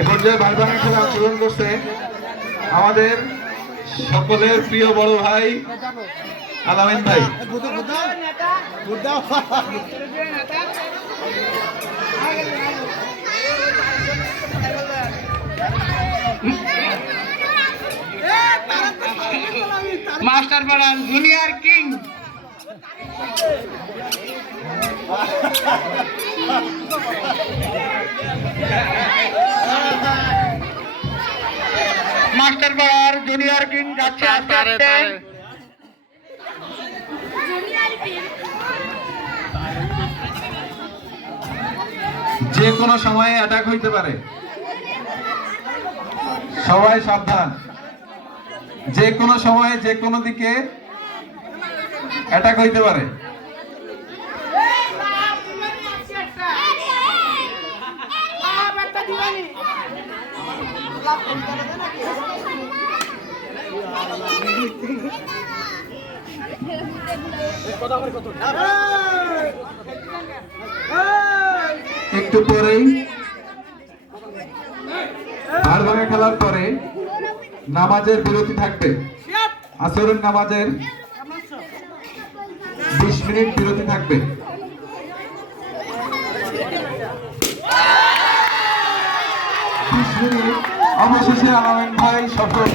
এ পর্যায়ে ভাইভাঙা খেলা অংশগ্রহণ করছে আমাদের সকলের প্রিয় বড় ভাই আলামিন ভাই। মাস্টার পাড়ার জুনিয়র কিং মাস্টার পাড়ার জুনিয়র কিং যাচ্ছে আস্তে আস্তে। যে কোনো সময়ে অ্যাটাক হইতে পারে, সবাই সাবধান। যে কোনো সময়ে যে কোনো দিকে অ্যাটাক হইতে পারে। একটু পরেই ভাইভাঙা খেলার পরে নামাজের বিরতি থাকবে। আসরের নামাজের 20 মিনিট বিরতি থাকবে। অবশেষে আলামিন ভাই সফল।